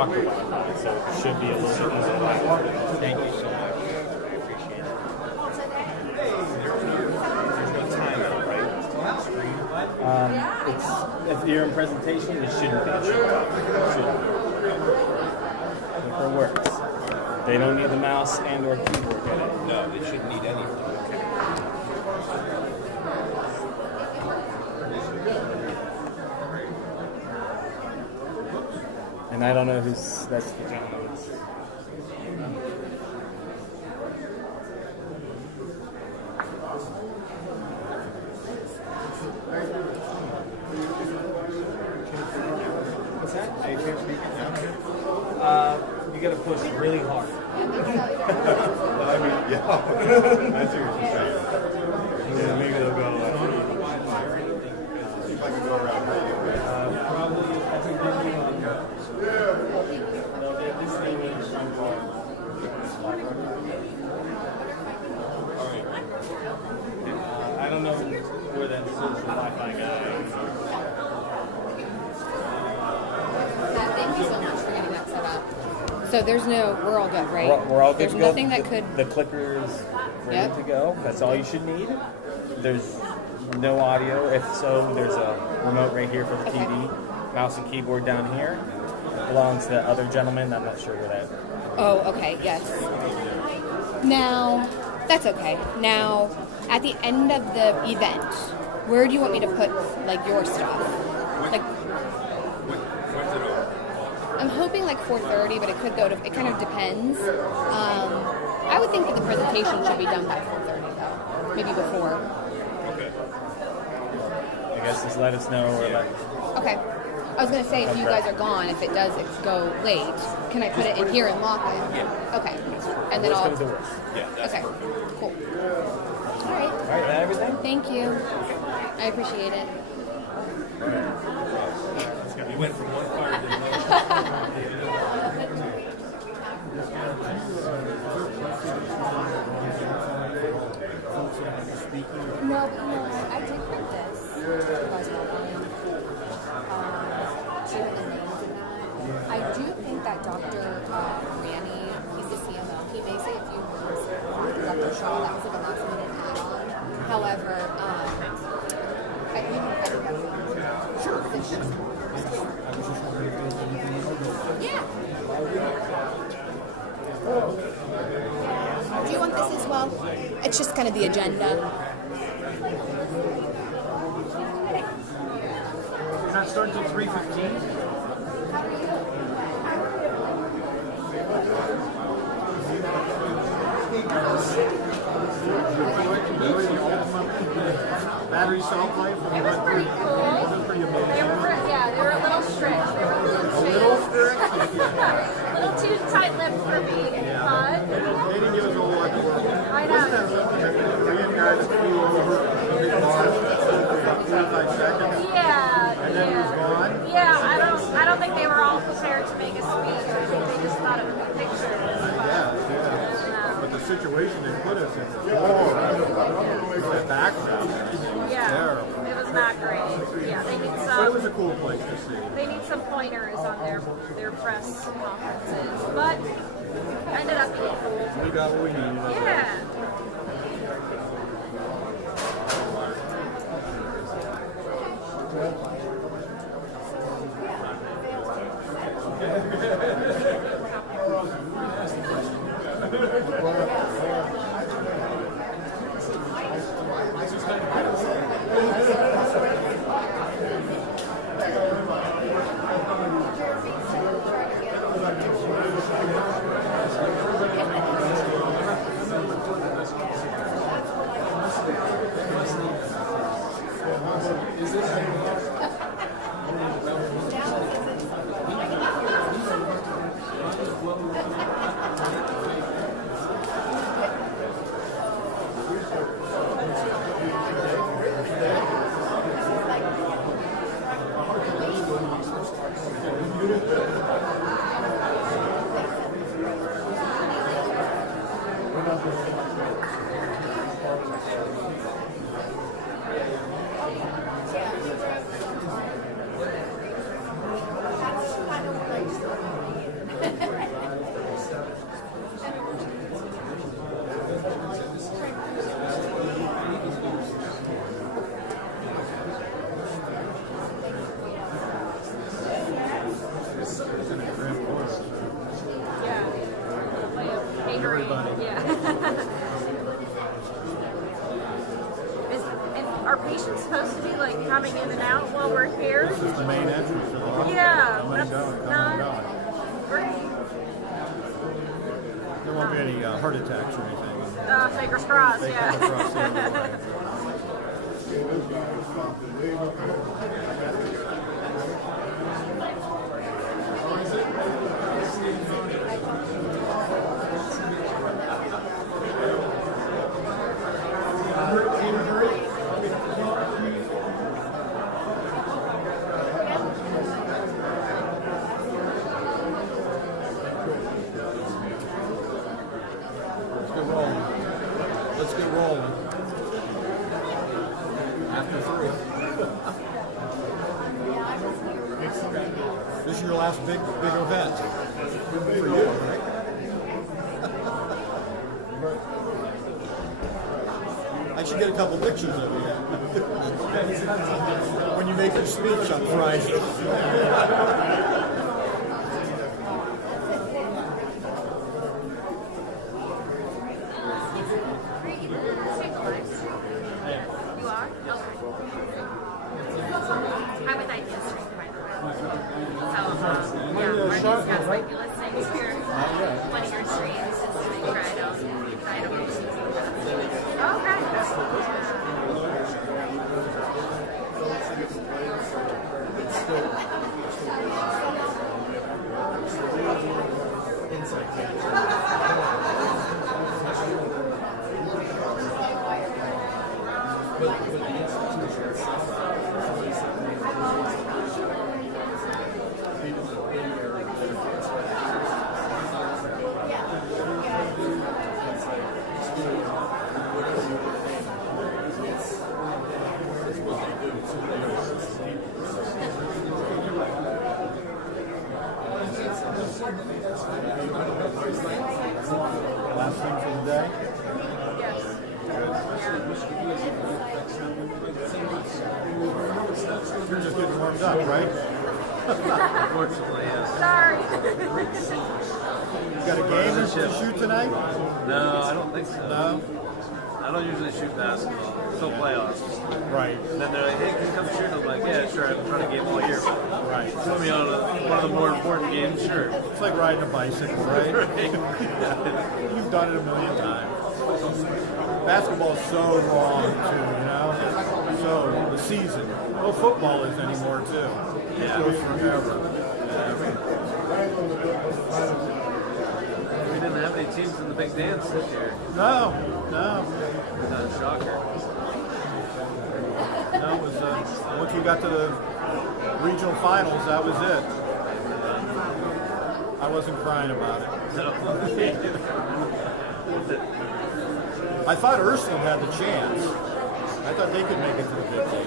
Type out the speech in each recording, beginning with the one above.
doctor Wi-Fi, so it should be a little bit easier. Thank you so much. I appreciate it. There's no timeout, right? It's if you're in presentation, it shouldn't be. It shouldn't. If it works. They don't need the mouse and or keyboard in it. No, they shouldn't need anything. And I don't know who's that's the gentleman. What's that? Hey, can you speak it down here? You gotta push really hard. I mean, yeah. That's what you're saying. Yeah, maybe they'll go like. See if I can go around here. Probably, I think they need to go. No, this thing is I don't know where that social Wi-Fi guy is. Thank you so much for getting that set up. So there's no, we're all good, right? We're all good There's to go. nothing that could. The clicker is ready Yep. to go. That's all you should need. There's no audio. If so, there's a remote right here for the Okay. TV. Mouse and keyboard down here. Belongs to the other gentleman. I'm not sure where that. Oh, okay, yes. Now, that's okay. Now, at the end of the event, where do you want me to put like your stuff? Like, When's it over? I'm hoping like 4:30, but it could go to. It kind of depends. I would think that the presentation should be done by 4:30, though. Maybe before. Okay. I guess just let us know or let. Okay. I was gonna say if you guys are gone, if it does go late, can I put it in here and lock it? Yeah. Okay. And then Worst I'll. comes to worst. Yeah, that's Okay. perfect. Cool. All right. All right, that everything? Thank you. I appreciate it. We went from one car to the other. No, but you know, I did print this. You guys won't mind. Two of the names in that. I do think that Dr. Ranny, he's the CMO, he may say a few words on Dr. Shaw. That was like a last minute add-on. However, I think that's sure. Yeah. Do you want this as well? It's just kind of the agenda. That starts at 3:15. Battery shelf life. It was pretty cool. They were, yeah, they were a little strict. They were a little strict. A little too tight-lipped for me, but They didn't give us a whole lot to work with. I know. The Korean guy that flew over a big launch for 45 seconds. Yeah, And then he was gone. yeah. I don't think they were all prepared to make a speech. I think they just thought it would be pictures. But the situation they put us in was horrible. The backside. Yeah, Terrible. it was not great. Yeah, they need But it was a some. cool place to see. They need some pointers on their press conferences, but ended up being cool. We got what we needed. Yeah. are patients supposed to be like coming in and out while we're here? This is the main entrance to the hospital. Yeah, Come and that's go, come and not go. great. There won't be any heart attacks or anything. Fingers crossed, They yeah. come across the end of the way. Let's get rolling. Let's get rolling. After 3. This is your last big event. For you, right? I should get a couple pictures of you when you make your speech on Friday. You are? Okay. I was at yesterday, by the way. So, yeah, Marty's guys might be listening to your, one of your streams just to make sure I don't Last thing for the day. You're just getting warmed up, right? Unfortunately, yes. Sorry. You got a game to shoot tonight? No, I don't think so. No? I don't usually shoot basketball. Still playoffs. Right. And then they're like, hey, can you come shoot? I'm like, yeah, sure. I've been trying to game all year. Right. Put me on one of the more important games, sure. It's like riding a bicycle, right? You've done it a million times. Basketball is so long, too, you know? So, the season. Well, football is anymore, too. It goes forever. We didn't have any teams in the big dance this year. No. That's a shocker. No, it was, once we got to the regional finals, that was it. I wasn't crying about it. I thought Ursuline had the chance. I thought they could make it to the big dance. They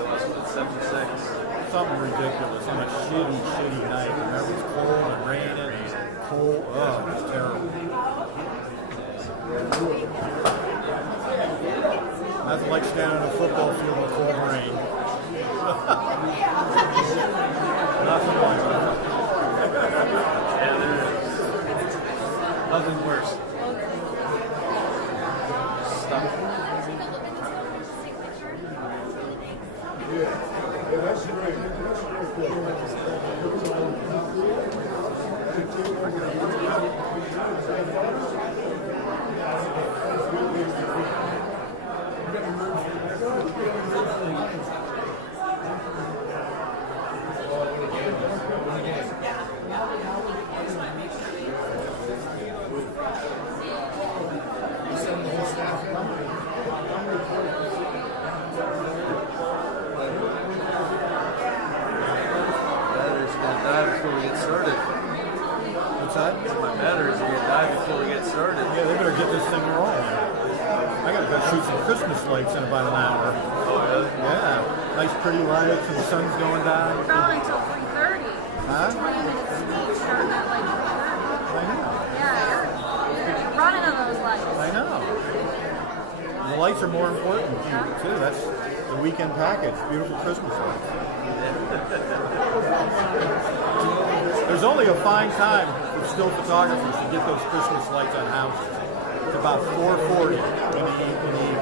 lost with 7-6. Something ridiculous on a shitty night. Remember, it was cold and raining. Cold. Oh, it was terrible. Nothing like standing on a football field in the cold rain. Nothing like it. Yeah, there is. Nothing worse. Stop. Batteries are gonna die before we get started. What's that? My batteries are gonna die before we get started. Yeah, they better get this thing rolling. I gotta go shoot some Christmas lights in about an hour. Oh, really? Yeah. Nice pretty lights and the sun's going down. We're going until 3:30. Huh? 20 minutes speech starting at like 3:30. I know. Yeah, you're running on those lights. I know. The lights are more important too. That's the weekend package. Beautiful Christmas lights. There's only a fine time for still photographers to get those Christmas lights on houses. It's about 4:40 in the evening.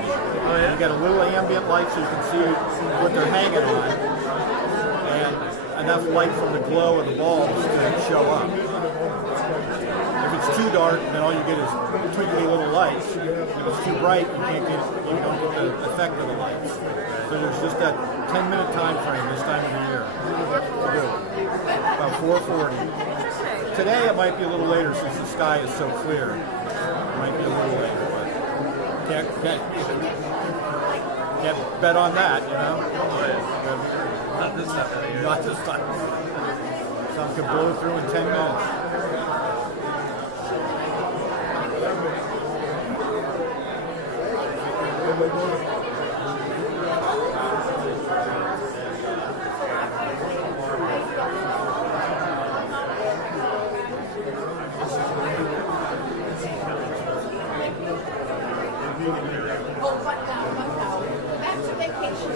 Oh, yeah? You got a little ambient light so you can see what they're hanging on, and enough light from the glow of the balls to show up. If it's too dark, then all you get is twinkly little lights. If it's too bright, you don't get the effect of the lights. So there's just that 10-minute time frame this time of the year. About 4:40. Today it might be a little later since the sky is so clear. It might be a little later, but can't bet on that, you know? Not this time of the year. Not this time. Some could blow through in 10 minutes. That's a vacation.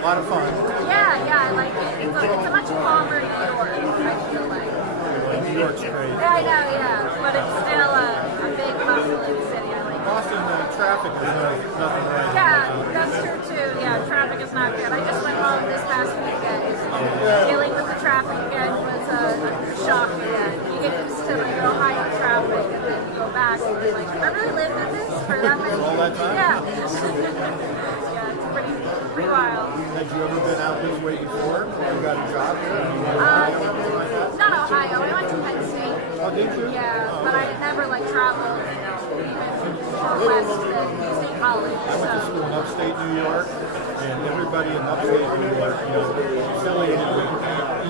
A lot of fun. Yeah, I like it. It's a much calmer New York, I feel like. New York's great. Yeah, I know, yeah. But it's still a big bustling city. I like it. Boston, the traffic is nothing right. Yeah, that's true too. Yeah, traffic is not good. I just went home this past weekend. Dealing with the traffic again was a shock again. You get used to like Ohio traffic and then you go back and you're like, I really lived in this for that many All that time? Yeah. Yeah, it's pretty wild. Had you ever been out this way before? You got a job here? Not Ohio. I went to Penn State. Oh, did you? Yeah, but I never like traveled even west to State College. I went to school in upstate New York, and everybody in upstate New York, affiliated with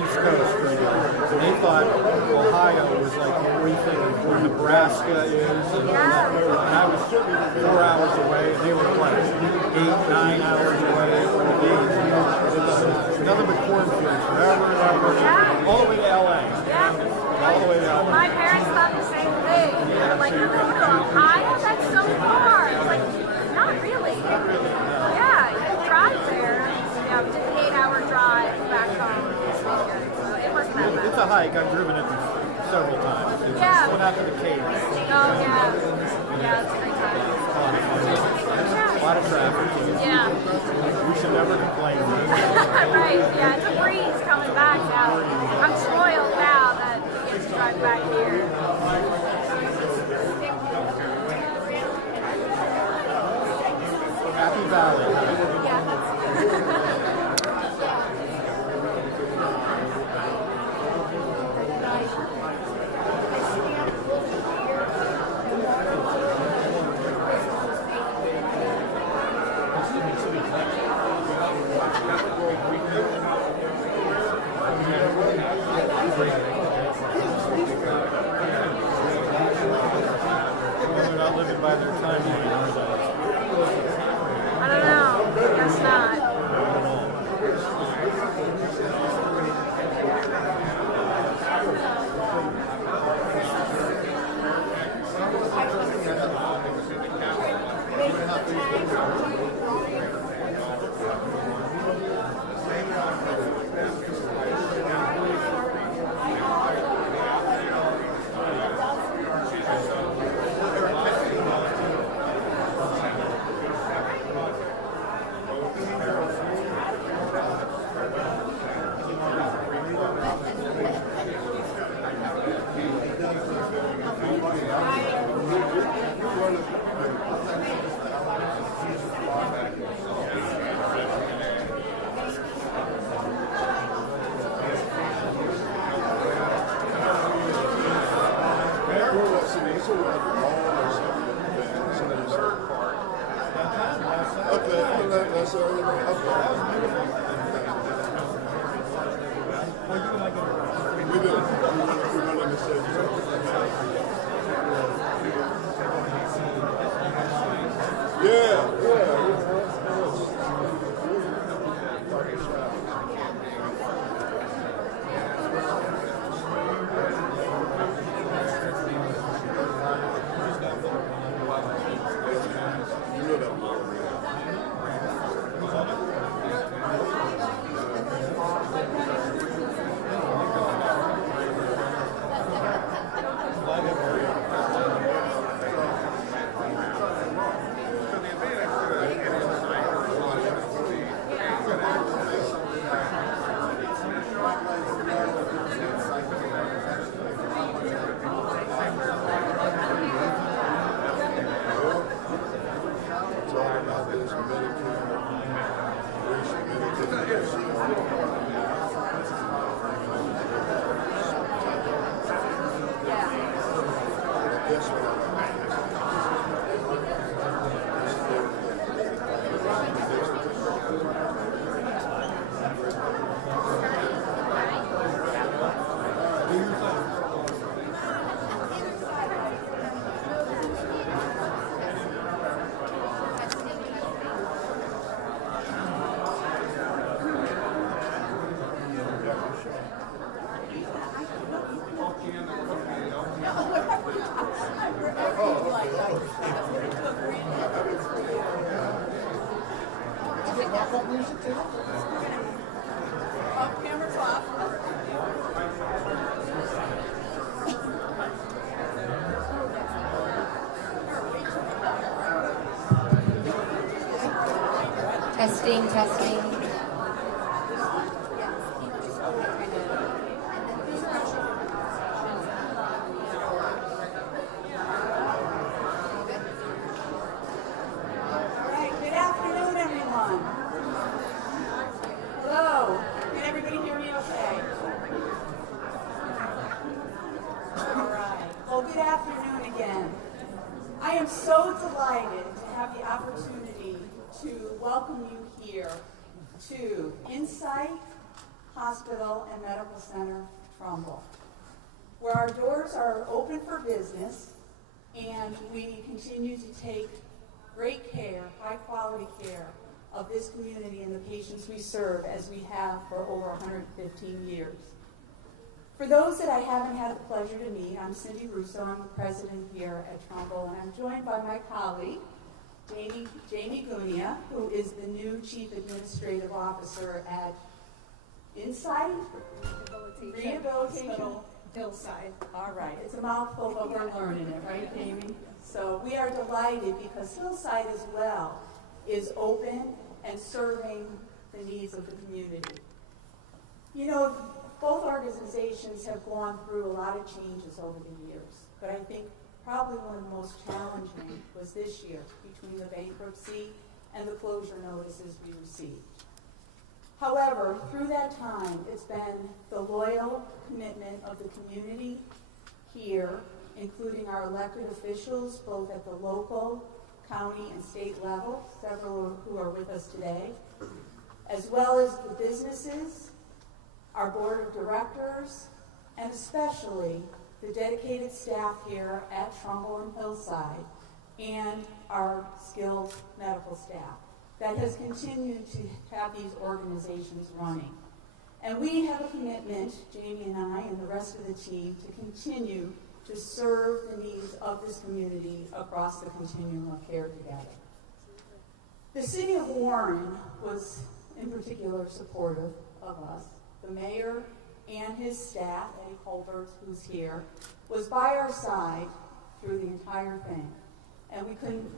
East Coast radio. And they thought Ohio was like where you think where Nebraska is. And I was 4 hours away, and they were like 8, 9 hours away. Nothing but cornfields forever and ever. All the way to LA. Yeah. All the way to LA. My parents thought the same thing. They were like, you're going to Ohio? That's so far. It's like, not really. Yeah, you can drive there. Yeah, we did the 8-hour drive back home this weekend. So it wasn't that bad. It's a hike. I've driven it several times. Yeah. Going out to the caves. Oh, yeah. Yeah, it's a great time. A lot of traffic. Yeah. We should never complain. Right, yeah, it's a breeze coming back now. I'm spoiled now that we get to drive back here. Happy Valley. Yeah, that's They're not living by their timeline, are they? I don't know. Guess not. Off, cameras off. Testing, testing. All right, good afternoon, everyone. Hello. Can everybody hear me okay? All right. Well, good afternoon again. I am so delighted to have the opportunity to welcome you here to Insight Hospital and Medical Center, Trumbull, where our doors are open for business and we continue to take great care, high quality care of this community and the patients we serve as we have for over 115 years. For those that I haven't had the pleasure to meet, I'm Cindy Russo. I'm the president here at Trumbull, and I'm joined by my colleague, Jamie Gunia, who is the new Chief Administrative Officer at Insight Rehabilitation Hillside. All right, it's a mouthful, but we're learning it, right, Jamie? So we are delighted because Hillside as well is open and serving the needs of the community. You know, both organizations have gone through a lot of changes over the years, but I think probably one of the most challenging was this year between the bankruptcy and the closure notices we received. However, through that time, it's been the loyal commitment of the community here, including our elected officials, both at the local, county, and state level, several who are with us today, as well as the businesses, our board of directors, and especially the dedicated staff here at Trumbull and Hillside, and our skilled medical staff that has continued to have these organizations running. And we have a commitment, Jamie and I and the rest of the team, to continue to serve the needs of this community across the continuum of care together. The city of Warren was in particular supportive of us. The mayor and his staff, Eddie Colbert, who's here, was by our side through the entire thing. And we couldn't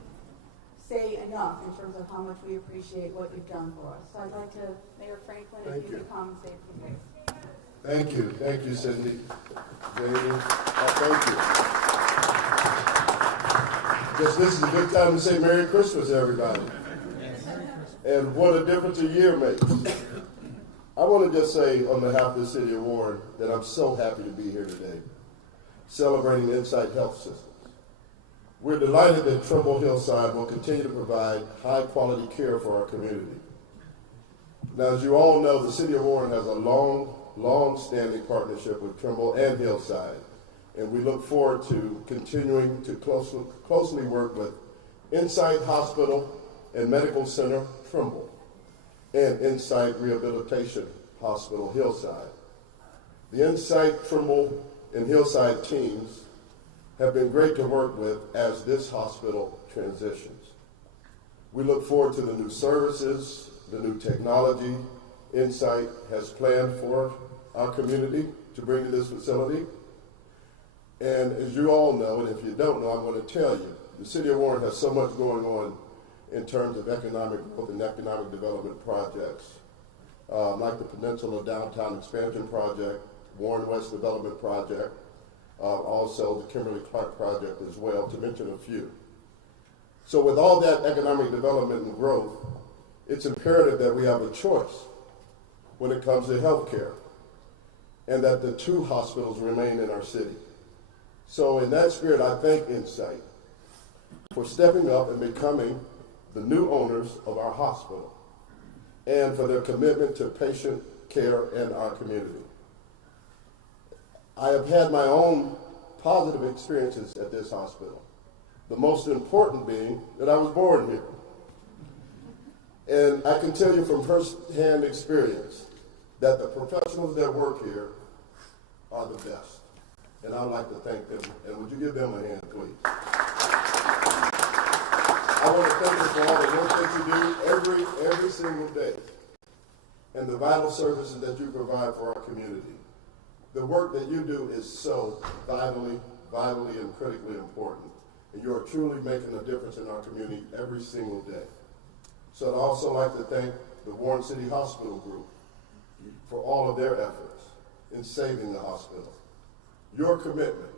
say enough in terms of how much we appreciate what you've done for us. So I'd like to, Mayor Franklin, if you could come and say a few words. Thank you, Cindy. Jamie, thank you. Guess this is a good time to say Merry Christmas, everybody. And what a difference a year makes. I want to just say on behalf of the city of Warren that I'm so happy to be here today, celebrating Insight Health Systems. We're delighted that Trumbull Hillside will continue to provide high-quality care for our community. Now, as you all know, the city of Warren has a long-standing partnership with Trumbull and Hillside, and we look forward to continuing to closely work with Insight Hospital and Medical Center, Trumbull, and Insight Rehabilitation Hospital, Hillside. The Insight, Trumbull, and Hillside teams have been great to work with as this hospital transitions. We look forward to the new services, the new technology Insight has planned for our community to bring to this facility. And as you all know, and if you don't know, I'm going to tell you, the city of Warren has so much going on in terms of economic growth and economic development projects, like the Peninsula Downtown Expansion Project, Warren West Development Project, also the Kimberly-Clark Project as well, to mention a few. So with all that economic development and growth, it's imperative that we have a choice when it comes to health care, and that the two hospitals remain in our city. So in that spirit, I thank Insight for stepping up and becoming the new owners of our hospital, and for their commitment to patient care and our community. I have had my own positive experiences at this hospital, the most important being that I was born here. And I can tell you from first-hand experience that the professionals that work here are the best. And I'd like to thank them. And would you give them a hand, please? I want to thank you for all the work that you do every single day and the vital services that you provide for our community. The work that you do is so vitally and critically important, and you are truly making a difference in our community every single day. So I'd also like to thank the Warren City Hospital Group for all of their efforts in saving the hospital. Your commitment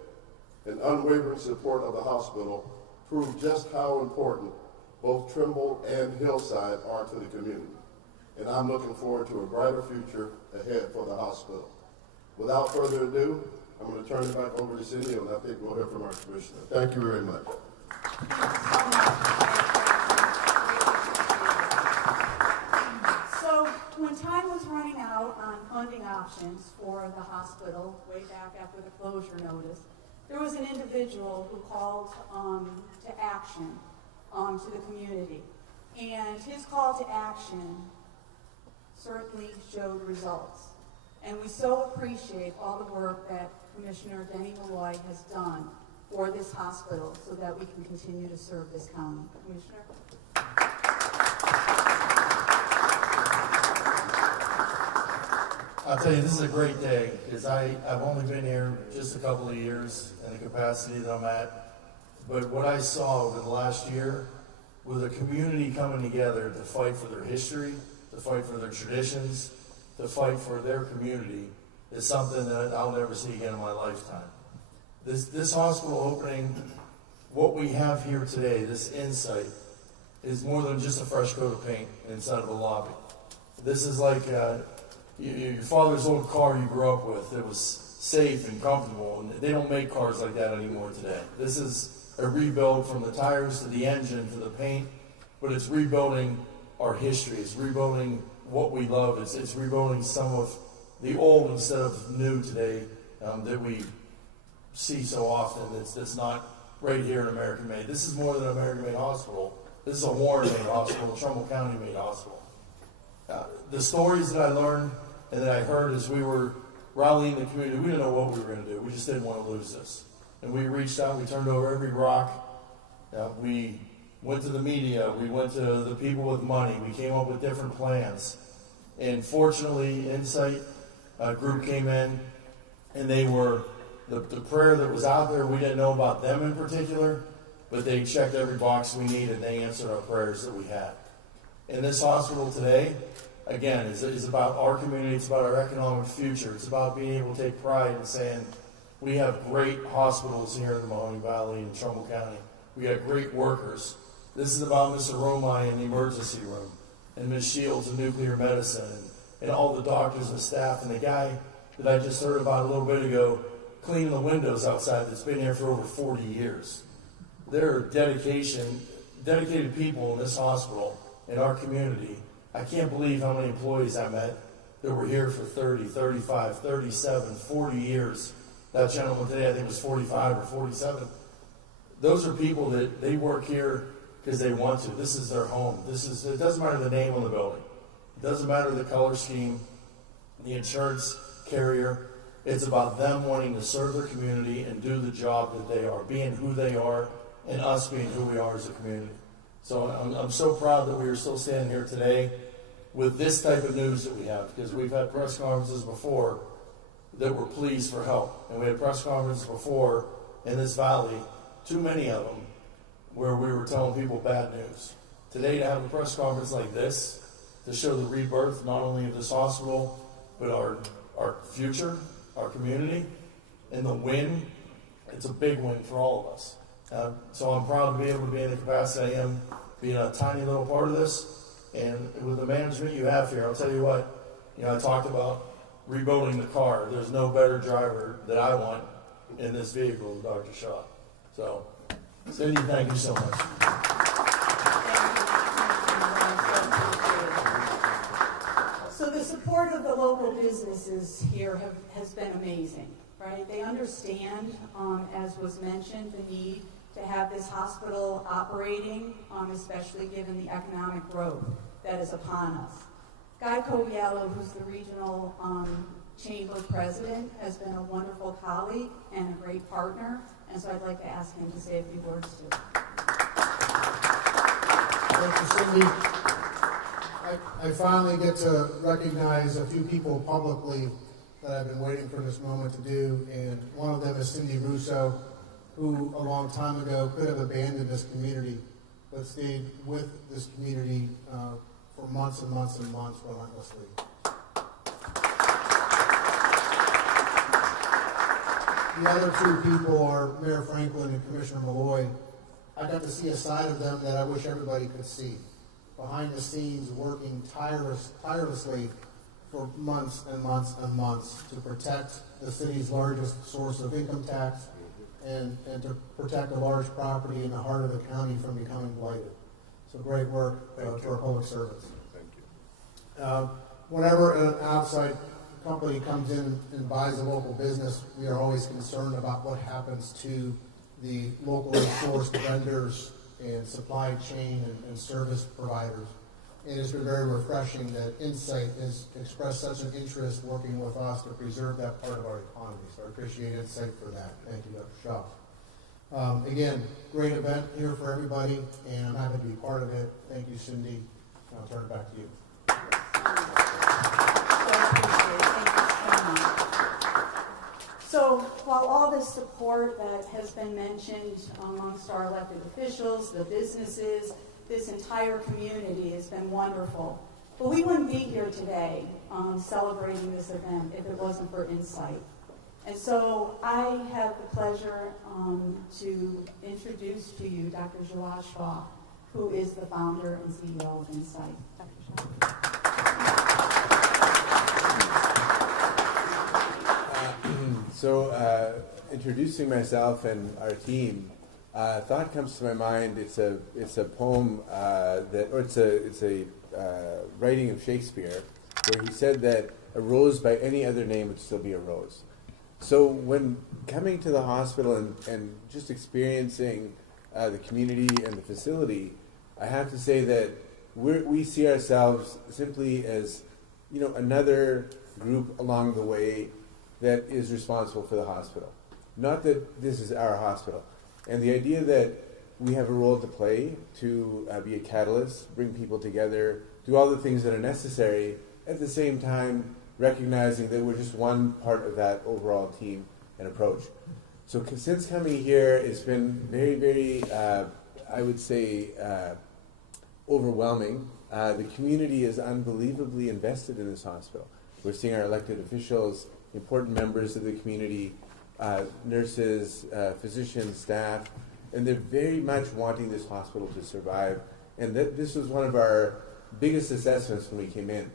and unwavering support of the hospital prove just how important both Trimble and Hillside are to the community. And I'm looking forward to a brighter future ahead for the hospital. Without further ado, I'm going to turn it back over to Cindy, and I think we'll hear from our commissioner. Thank you very much. So when time was running out on funding options for the hospital, way back after the closure notice, there was an individual who called to action to the community. And his call to action certainly showed results. And we so appreciate all the work that Commissioner Denny Malloy has done for this hospital so that we can continue to serve this county. Commissioner? I'll tell you, this is a great day because I've only been here just a couple of years in the capacity that I'm at. But what I saw over the last year with a community coming together to fight for their history, to fight for their traditions, to fight for their community is something that I'll never see again in my lifetime. This hospital opening, what we have here today, this insight, is more than just a fresh coat of paint inside of a lobby. This is like your father's old car you grew up with. It was safe and comfortable, and they don't make cars like that anymore today. This is a rebuild from the tires to the engine to the paint, but it's rebuilding our history. It's rebuilding what we love. It's rebuilding some of the old instead of new today that we see so often. It's not right here in American Made. This is more than an American Made hospital. This is a Warren Made hospital, a Trumbull County Made hospital. The stories that I learned and that I heard as we were rallying the community, we didn't know what we were going to do. We just didn't want to lose this. And we reached out, we turned over every rock. We went to the media, we went to the people with money, we came up with different plans. And fortunately, Insight group came in, and they were, the prayer that was out there, we didn't know about them in particular, but they checked every box we needed, they answered our prayers that we had. And this hospital today, again, is about our community, it's about our economic future, it's about being able to take pride in saying, we have great hospitals here in the Mahoning Valley and Trumbull County. We got great workers. This is about Mr. Romai in the emergency room, and Ms. Shields in nuclear medicine, and all the doctors and staff, and the guy that I just heard about a little bit ago cleaning the windows outside that's been here for over 40 years. There are dedicated people in this hospital, in our community. I can't believe how many employees I met that were here for 30, 35, 37, 40 years. That gentleman today, I think, was 45 or 47. Those are people that they work here because they want to. This is their home. It doesn't matter the name on the building. It doesn't matter the color scheme, the insurance carrier. It's about them wanting to serve their community and do the job that they are, being who they are, and us being who we are as a community. So I'm so proud that we are still standing here today with this type of news that we have, because we've had press conferences before that were pleas for help. And we had press conferences before in this valley, too many of them, where we were telling people bad news. Today, to have a press conference like this, to show the rebirth not only of this hospital, but our future, our community, and the win, it's a big win for all of us. So I'm proud to be able to be in the capacity I am, being a tiny little part of this. And with the management you have here, I'll tell you what, I talked about rebuilding the car. There's no better driver that I want in this vehicle than Dr. Shaw. So, Cindy, thank you so much. So the support of the local businesses here has been amazing, right? They understand, as was mentioned, the need to have this hospital operating, especially given the economic growth that is upon us. Guy Coviello, who's the regional chamber president, has been a wonderful colleague and a great partner, and so I'd like to ask him to say a few words too. Thank you, Cindy. I finally get to recognize a few people publicly that I've been waiting for this moment to do, and one of them is Cindy Russo, who a long time ago could have abandoned this community, but stayed with this community for months and months and months relentlessly. The other two people are Mayor Franklin and Commissioner Malloy. I got to see a side of them that I wish everybody could see. Behind the scenes, working tirelessly for months and months and months to protect the city's largest source of income tax and to protect a large property in the heart of the county from becoming blighted. So great work to our public servants. Thank you. Whenever an outside company comes in and buys a local business, we are always concerned about what happens to the locally sourced vendors and supply chain and service providers. And it's been very refreshing that Insight has expressed such an interest working with us to preserve that part of our economy. So I appreciate Insight for that. Thank you, Dr. Shaw. Again, great event here for everybody, and I'm happy to be part of it. Thank you, Cindy. I'll turn it back to you. So while all this support that has been mentioned amongst our elected officials, the businesses, this entire community has been wonderful, but we wouldn't be here today celebrating this event if it wasn't for Insight. And so I have the pleasure to introduce to you Dr. Jawad Shaw, who is the founder and CEO of Insight. Dr. Shaw. So, introducing myself and our team, a thought comes to my mind. It's a poem it's a writing of Shakespeare, where he said that a rose by any other name would still be a rose. So when coming to the hospital and just experiencing the community and the facility, I have to say that we see ourselves simply as, another group along the way that is responsible for the hospital. Not that this is our hospital. And the idea that we have a role to play to be a catalyst, bring people together, do all the things that are necessary, at the same time recognizing that we're just one part of that overall team and approach. So since coming here, it's been very, very, I would say, overwhelming. The community is unbelievably invested in this hospital. We're seeing our elected officials, important members of the community, nurses, physicians, staff, and they're very much wanting this hospital to survive. And this was one of our biggest assessments when we came in.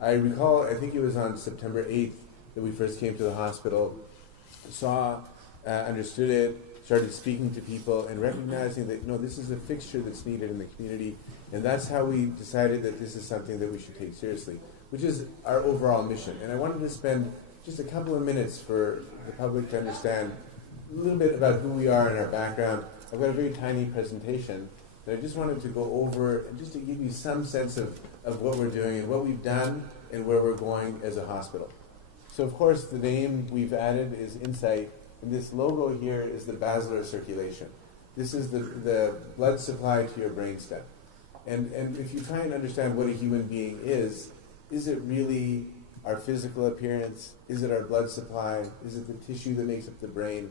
I recall, I think it was on September 8th that we first came to the hospital, saw, understood it, started speaking to people, and recognizing that, this is a fixture that's needed in the community. And that's how we decided that this is something that we should take seriously, which is our overall mission. And I wanted to spend just a couple of minutes for the public to understand a little bit about who we are and our background. I've got a very tiny presentation that I just wanted to go over and just to give you some sense of what we're doing and what we've done and where we're going as a hospital. So of course the name we've added is Insight, and this logo here is the basilar circulation. This is the blood supply to your brainstem. And if you try and understand what a human being is it really our physical appearance? Is it our blood supply? Is it the tissue that makes up the brain?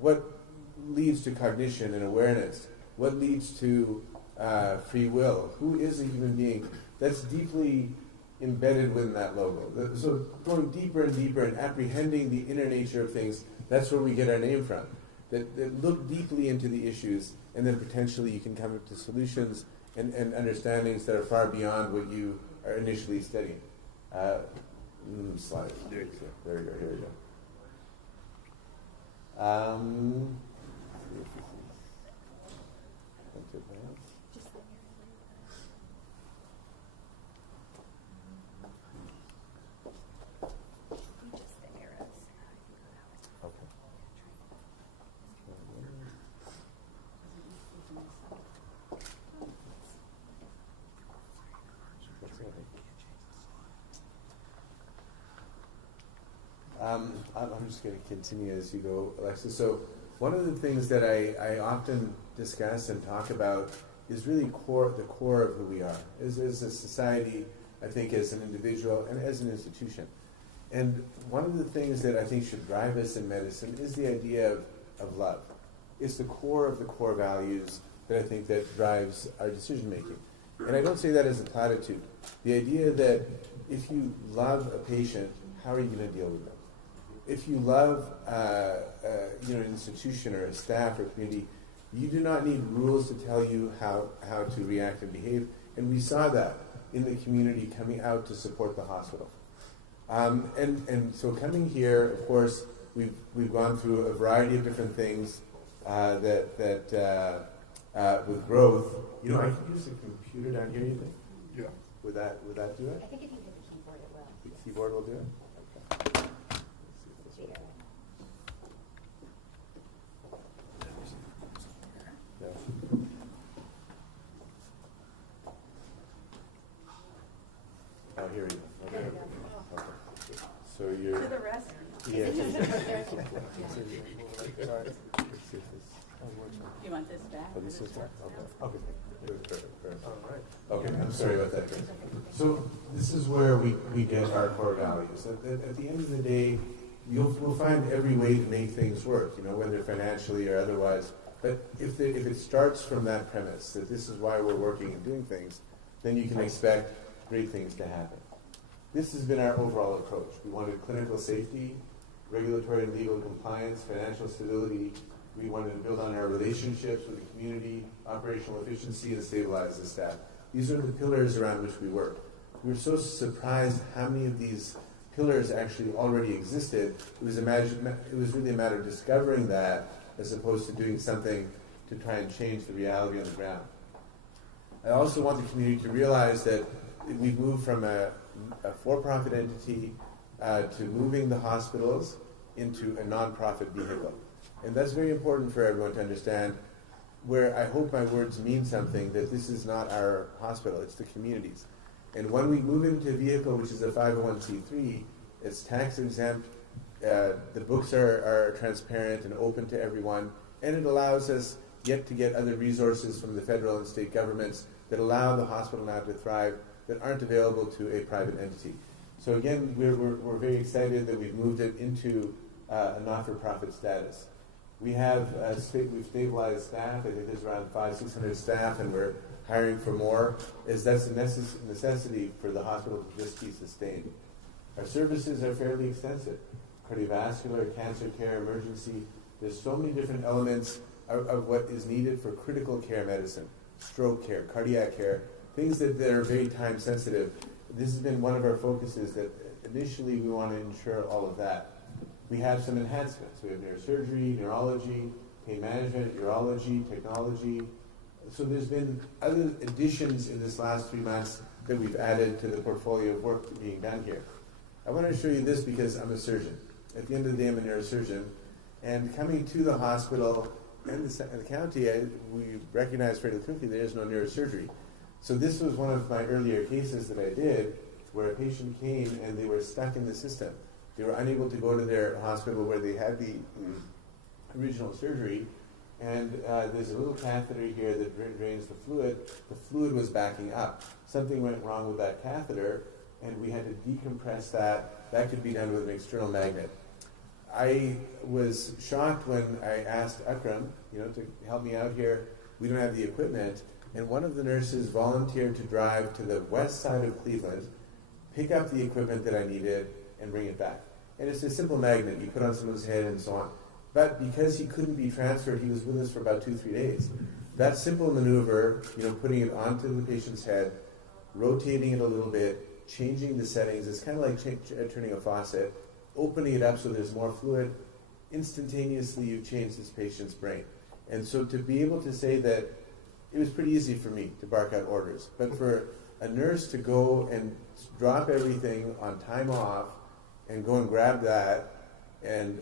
What leads to cognition and awareness? What leads to free will? Who is a human being? That's deeply embedded within that logo. So going deeper and deeper and apprehending the inner nature of things, that's where we get our name from. That look deeply into the issues, and then potentially you can come up to solutions and understandings that are far beyond what you are initially studying. Slide. There you go. Here we go. I'm just going to continue as you go, Alexis. So one of the things that I often discuss and talk about is really the core of who we are, as a society, I think, as an individual and as an institution. And one of the things that I think should drive us in medicine is the idea of love. It's the core of the core values that I think that drives our decision making. And I don't say that as a platitude. The idea that if you love a patient, how are you going to deal with them? If you love an institution or a staff or community, you do not need rules to tell you how to react and behave. And we saw that in the community coming out to support the hospital. And so coming here, of course, we've gone through a variety of different things with growth. You know, I could use a computer down here, you think? Yeah. Would that do it? I think if you hit the keyboard, it will. The keyboard will do it? Okay. Let's see if this works. Yeah. Oh, here we go. Okay. Okay. So you're... To the rest. Yeah. Sorry. Let's see if this... You want this back? Oh, this is back? Okay. Perfect. All right. Okay, I'm sorry about that, guys. So this is where we get our core values. At the end of the day, we'll find every way to make things work, you know, whether financially or otherwise. But if it starts from that premise, that this is why we're working and doing things, then you can expect great things to happen. This has been our overall approach. We wanted clinical safety, regulatory and legal compliance, financial stability. We wanted to build on our relationships with the community, operational efficiency, and stabilize the staff. These are the pillars around which we work. We were so surprised how many of these pillars actually already existed. It was really a matter of discovering that as opposed to doing something to try and change the reality on the ground. I also want the community to realize that we've moved from a for-profit entity to moving the hospitals into a non-profit vehicle. And that's very important for everyone to understand, where I hope my words mean something, that this is not our hospital, it's the community's. And when we move into a vehicle which is a 501c3, it's tax exempt, the books are transparent and open to everyone, and it allows us to get other resources from the federal and state governments that allow the hospital now to thrive that aren't available to a private entity. So again, we're very excited that we've moved it into a not-for-profit status. We've stabilized staff. I think there's around 500-600 staff, and we're hiring for more, as that's a necessity for the hospital to just be sustained. Our services are fairly extensive. Cardiovascular, cancer care, emergency. There's so many different elements of what is needed for critical care medicine, stroke care, cardiac care, things that are very time sensitive. This has been one of our focuses, that initially we want to ensure all of that. We have some enhancements. We have neurosurgery, neurology, pain management, urology, technology. So there's been other additions in this last 3 months that we've added to the portfolio of work being done here. I want to show you this because I'm a surgeon. At the end of the day, I'm a neurosurgeon. And coming to the hospital and the county, we recognized fairly quickly there is no neurosurgery. So this was one of my earlier cases that I did, where a patient came and they were stuck in the system. They were unable to go to their hospital where they had the original surgery, and there's a little catheter here that drains the fluid. The fluid was backing up. Something went wrong with that catheter, and we had to decompress that. That could be done with an external magnet. I was shocked when I asked Akram, to help me out here. We don't have the equipment, and one of the nurses volunteered to drive to the west side of Cleveland, pick up the equipment that I needed, and bring it back. And it's a simple magnet you put on someone's head and so on. But because he couldn't be transferred, he was with us for about 2-3 days. That simple maneuver, putting it onto the patient's head, rotating it a little bit, changing the settings, it's kind of like turning a faucet, opening it up so there's more fluid, instantaneously you've changed this patient's brain. And so to be able to say that, it was pretty easy for me to bark out orders. But for a nurse to go and drop everything on time off and go and grab that and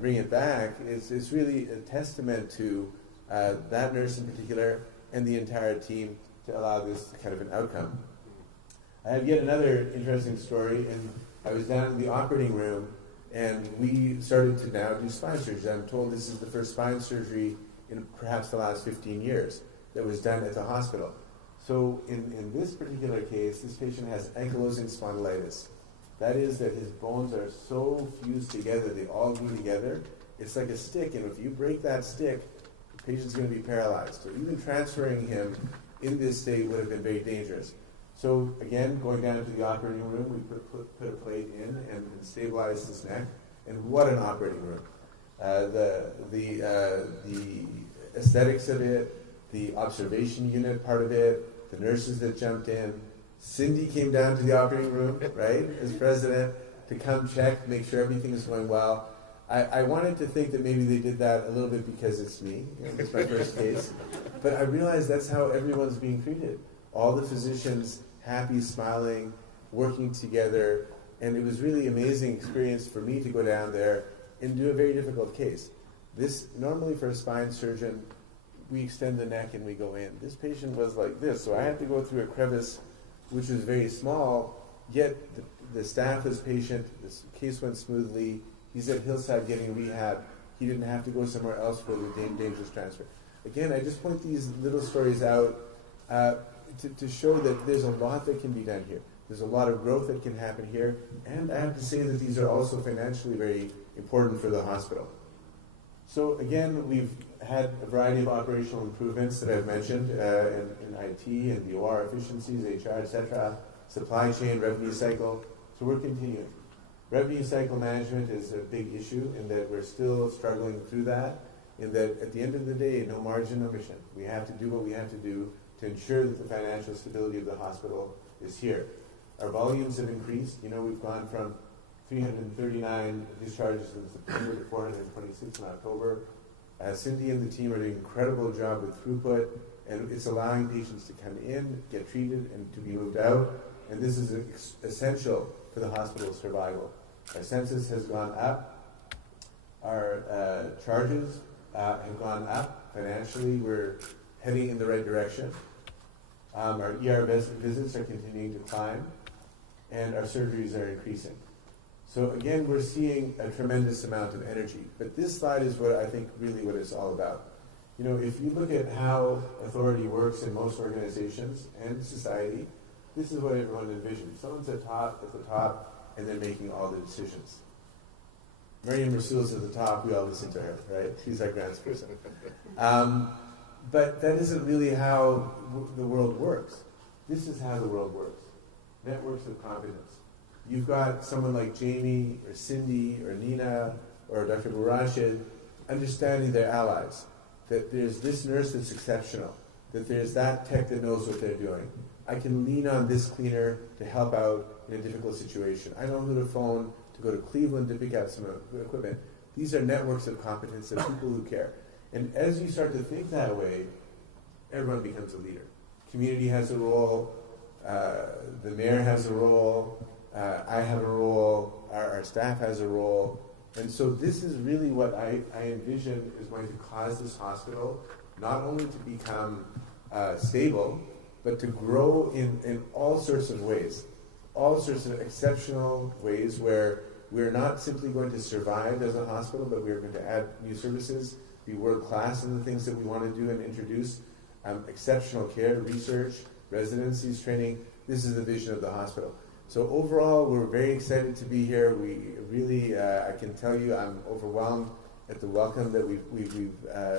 bring it back, it's really a testament to that nurse in particular and the entire team to allow this kind of an outcome. I have yet another interesting story, and I was down in the operating room, and we started to now do spine surgery. I'm told this is the first spine surgery in perhaps the last 15 years that was done at the hospital. So in this particular case, this patient has ankylosing spondylitis. That is that his bones are so fused together, they all glue together. It's like a stick, and if you break that stick, the patient's going to be paralyzed. So even transferring him in this state would have been very dangerous. So again, going down to the operating room, we put a plate in and stabilized his neck. And what an operating room! The aesthetics of it, the observation unit part of it, the nurses that jumped in. Cindy came down to the operating room, right, as president, to come check, make sure everything is going well. I wanted to think that maybe they did that a little bit because it's me. It's my first case. But I realized that's how everyone's being treated. All the physicians happy, smiling, working together. And it was really amazing experience for me to go down there and do a very difficult case. This, normally for a spine surgeon, we extend the neck and we go in. This patient was like this, so I had to go through a crevice which was very small, yet the staff was patient, this case went smoothly. He's at Hillside getting rehab. He didn't have to go somewhere else for the dangerous transfer. Again, I just point these little stories out to show that there's a lot that can be done here. There's a lot of growth that can happen here, and I have to say that these are also financially very important for the hospital. So again, we've had a variety of operational improvements that I've mentioned in IT and the OR efficiencies, HR, etc., supply chain, revenue cycle. So we're continuing. Revenue cycle management is a big issue in that we're still struggling through that, in that at the end of the day, no margin, no mission. We have to do what we have to do to ensure that the financial stability of the hospital is here. Our volumes have increased. You know, we've gone from 339 discharges in September to 426 in October. Cindy and the team are doing an incredible job with throughput, and it's allowing patients to come in, get treated, and to be moved out. And this is essential for the hospital's survival. Our census has gone up. Our charges have gone up. Financially, we're heading in the right direction. Our ER visits are continuing to climb, and our surgeries are increasing. So again, we're seeing a tremendous amount of energy. But this slide is what I think really what it's all about. You know, if you look at how authority works in most organizations and society, this is what everyone envisions. Someone's at the top, and they're making all the decisions. Miriam Rasul's at the top, we all listen to her, right? She's our grants person. But that isn't really how the world works. This is how the world works. Networks of competence. You've got someone like Jamie or Cindy or Nina or Dr. Burashid understanding their allies, that there's this nurse that's exceptional, that there's that tech that knows what they're doing. I can lean on this cleaner to help out in a difficult situation. I know who to phone to go to Cleveland to pick up some equipment. These are networks of competence of people who care. And as you start to think that way, everyone becomes a leader. Community has a role, the mayor has a role, I have a role, our staff has a role. And so this is really what I envision is going to cause this hospital not only to become stable, but to grow in all sorts of ways, all sorts of exceptional ways where we're not simply going to survive as a hospital, but we're going to add new services, be world-class in the things that we want to do and introduce exceptional care, research, residencies, training. This is the vision of the hospital. So overall, we're very excited to be here. We really, I can tell you, I'm overwhelmed at the welcome that we've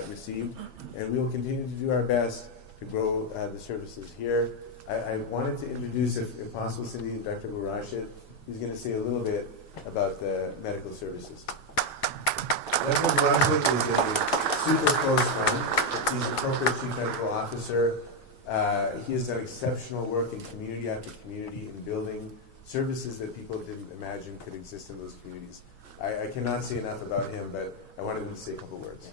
received, and we will continue to do our best to grow the services here. I wanted to introduce, if possible, Cindy and Dr. Burashid, who's going to say a little bit about the medical services. Dr. Burashid is a super close friend. He's the corporate chief medical officer. He has done exceptional work in community after community in building services that people didn't imagine could exist in those communities. I cannot say enough about him, but I wanted him to say a couple words.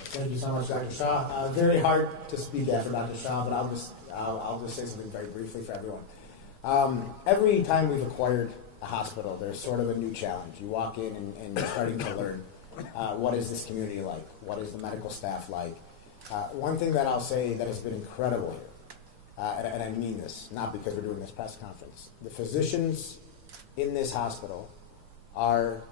Thank you so much, Dr. Shaw. Very hard to speak after Dr. Shaw, but I'll just say something very briefly for everyone. Every time we've acquired a hospital, there's sort of a new challenge. You walk in and you're starting to learn what is this community like? What is the medical staff like? One thing that I'll say that has been incredible here, and I mean this, not because we're doing this press conference, the physicians in this hospital are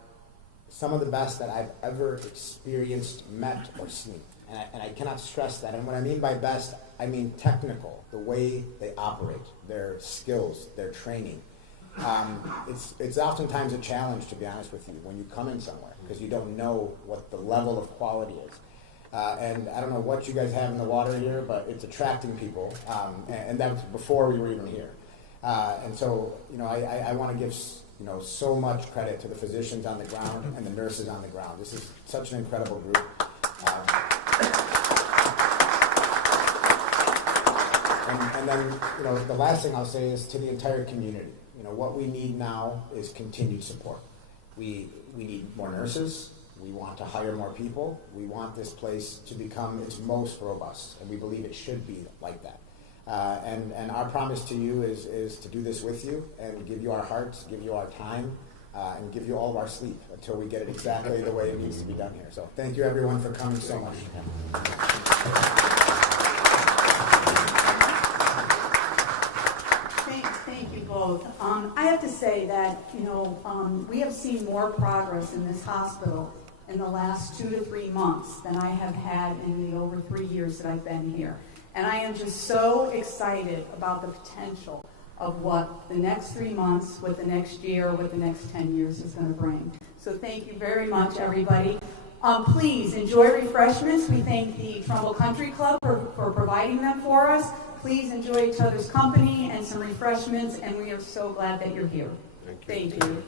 some of the best that I've ever experienced, met, or seen. And I cannot stress that. And what I mean by best, I mean technical, the way they operate, their skills, their training. It's oftentimes a challenge, to be honest with you, when you come in somewhere, because you don't know what the level of quality is. And I don't know what you guys have in the water here, but it's attracting people, and that was before we were even here. And so, I want to give so much credit to the physicians on the ground and the nurses on the ground. This is such an incredible group. And then, the last thing I'll say is to the entire community. What we need now is continued support. We need more nurses. We want to hire more people. We want this place to become its most robust, and we believe it should be like that. And our promise to you is to do this with you and give you our hearts, give you our time, and give you all of our sleep until we get it exactly the way it needs to be done here. So thank you, everyone, for coming so much. Thank you both. I have to say that, we have seen more progress in this hospital in the last 2 to 3 months than I have had in the over 3 years that I've been here. And I am just so excited about the potential of what the next 3 months, what the next year, what the next 10 years is going to bring. So thank you very much, everybody. Please enjoy refreshments. We thank the Trumbull Country Club for providing them for us. Please enjoy each other's company and some refreshments, and we are so glad that you're here. Thank you.